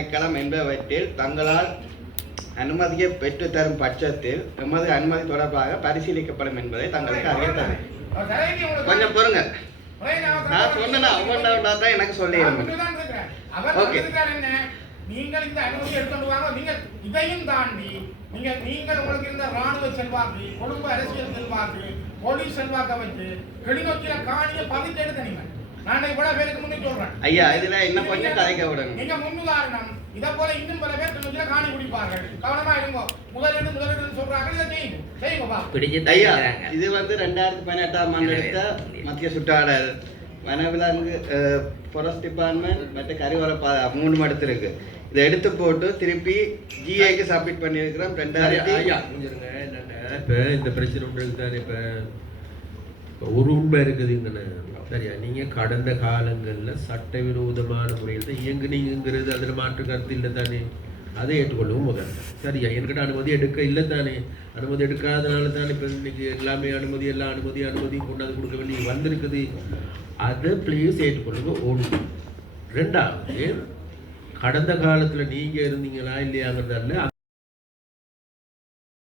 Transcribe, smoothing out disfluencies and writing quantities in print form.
திணைக்களம் என்பவற்றில் தங்களால் அனுமதியை பெற்றுத்தரும் பட்சத்தில் எமது அனுமதி தொடர்பாக பரிசீலிக்கப்படும் என்பதை தங்களுக்கு அறியத்தது. கொஞ்சம் பொறுங்க, நான் சொன்னா அவங்கள்ட்ட தான் எனக்கு சொல்லி ஓகே. நீங்கள் இந்த அனுமதி எடுத்துட்டு வாங்க. நீங்கள் இதையும் தாண்டி நீங்கள் உங்களுக்கு இருந்த ராணுவ செல்வாக்கு, குடும்ப அரசியல் செல்வாக்கு, போலீஸ் செல்வாக்கை வச்சு கிளிநொச்சியில காணியை பதித்து எடுத்தீங்க. நான் இவ்வளவு பேருக்கு முன்னே சொல்றேன் ஐயா, இதுல இன்னும் கொஞ்சம் கதைக்க விடுங்க. நீங்க முன்னுதாரணம். இதை போல இன்னும் பல பேர் கிளிநொச்சியில காணி குடிப்பார்கள். கவனமா இருங்க. முதலீடு சொல்றாங்க, இதை செய்யுங்க. ஐயா, இது 2018ஆம் ஆண்டு எடுத்த மத்திய சுற்றாடல் வனவிலங்கு ஃபாரஸ்ட் டிபார்ட்மெண்ட் மற்ற கரிவர 3 மடத்து இருக்கு. இதை எடுத்து போட்டு திருப்பி ஜிஏக்கு சப்மிட் பண்ணியிருக்கிறோம். 2000 இப்போ இந்த பிரச்சனை ஒன்று தானே. இப்போ ஒரு உண்மை இருக்குதுங்கண்ணே. சரியா, நீங்கள் கடந்த காலங்களில் சட்டவிரோதமான முறையில் தான் இயங்குனீங்கிறது அதில் மாற்று கருத்து இல்லை தானே. அதை ஏற்றுக்கொள்ளவும் முதல் சரியா. என்கிட்ட அனுமதி எடுக்க இல்லை தானே. அனுமதி எடுக்காதனால தானே இப்போ இன்னைக்கு எல்லாமே எல்லாம் அனுமதி கொண்டாந்து கொடுக்க வேண்டிய வந்திருக்குது. அதை ப்ளீஸ் ஏற்றுக்கொள்ளுங்க. ஒன்று. ரெண்டாவது, கடந்த காலத்தில் நீங்கள் இருந்தீங்களா இல்லையாங்கிறதால